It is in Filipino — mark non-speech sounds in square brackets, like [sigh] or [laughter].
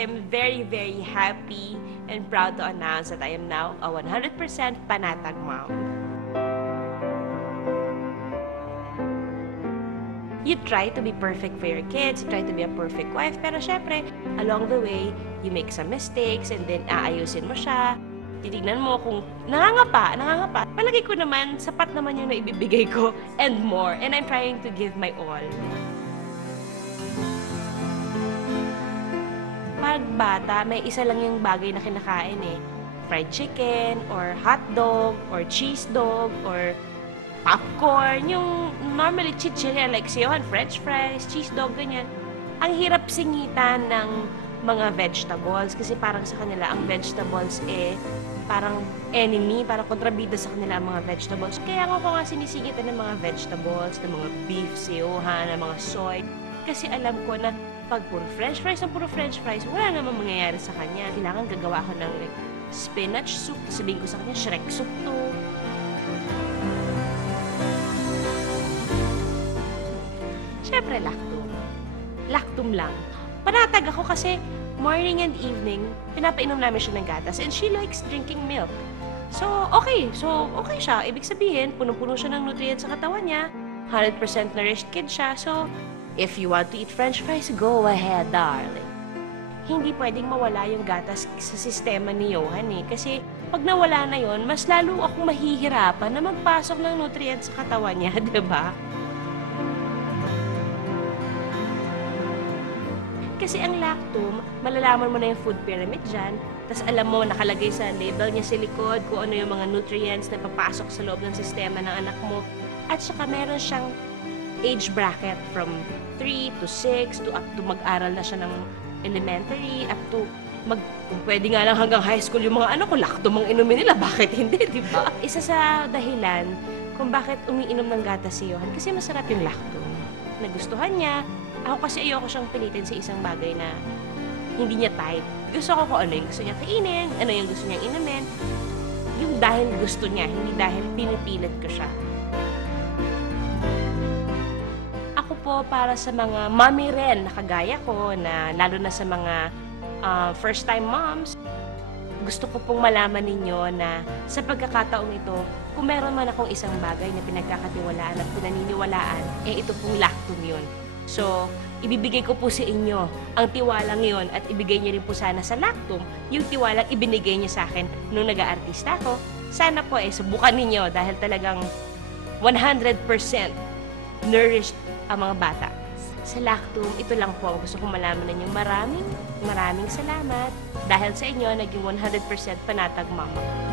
am very, very happy and proud to announce that I am now a 100% panatag mom. You try to be perfect for your kids, you try to be a perfect wife, pero syempre, along the way, you make some mistakes and then aayusin mo siya. Titignan mo kung nangangapa, nangangapa. Palagi ko naman, sapat naman yung naibibigay ko and more. And I'm trying to give my all. Pag bata, may isa lang yung bagay na kinakain eh. Fried chicken, or hot dog, or cheese dog, or popcorn, yung normally chichirya like siyohan, french fries, cheese dog, ganyan. Ang hirap singitan ng mga vegetables kasi parang sa kanila ang vegetables eh parang enemy, parang kontrabida sa kanila ang mga vegetables. Kaya ako nga sinisingitan ng mga vegetables, ng mga beef, siyohan, ng mga soy. Kasi alam ko na pag puro french fries ng puro french fries, wala namang mangyayari sa kanya. Kailangan gagawa ako ng like, spinach soup. Sabihin ko sa kanya, Shrek soup to. Siyempre, lactum. Lactum lang. Panatag ako kasi morning and evening, pinapainom namin siya ng gatas and she likes drinking milk. So, okay. So, okay siya. Ibig sabihin, punong-puno siya ng nutrients sa katawan niya. 100% nourished kid siya. So, if you want to eat french fries, go ahead, darling. Hindi pwedeng mawala yung gatas sa sistema ni Johan eh. Kasi pag nawala na yon, mas lalo akong mahihirapan na magpasok ng nutrients sa katawan niya, [laughs] 'di ba? Kasi ang lactum, malalaman mo na yung food pyramid dyan. Tapos alam mo, nakalagay sa label niya sa likod kung ano yung mga nutrients na papasok sa loob ng sistema ng anak mo. At saka meron siyang age bracket from 3 to 6 to up to mag-aral na siya ng elementary, up to mag, kung pwede nga lang hanggang high school yung mga anak ko, lactum ang inumin nila. [laughs] Bakit hindi, di ba? Isa sa dahilan kung bakit umiinom ng gatas si Johan, kasi masarap yung lactum. Nagustuhan niya, ako kasi ayoko siyang pilitin sa isang bagay na hindi niya type. Gusto ko kung ano yung gusto niya kainin, ano yung gusto niyang inumin. Yung dahil gusto niya, hindi dahil pinipilit ko siya. Po para sa mga mommy rin na kagaya ko, na lalo na sa mga uh, first-time moms, gusto ko pong malaman ninyo na sa pagkakataong ito, kung meron man akong isang bagay na pinagkakatiwalaan at pinaniniwalaan, eh ito pong lactum yun. So, ibibigay ko po sa inyo ang tiwalang yon at ibigay niyo rin po sana sa Lactum yung tiwalang ibinigay niyo sa akin nung nag-aartista ako. Sana po eh, subukan ninyo dahil talagang 100% nourished ang mga bata. Sa Lactum, ito lang po ang gusto kong malaman ninyo. Maraming, maraming salamat dahil sa inyo naging 100% panatag mama.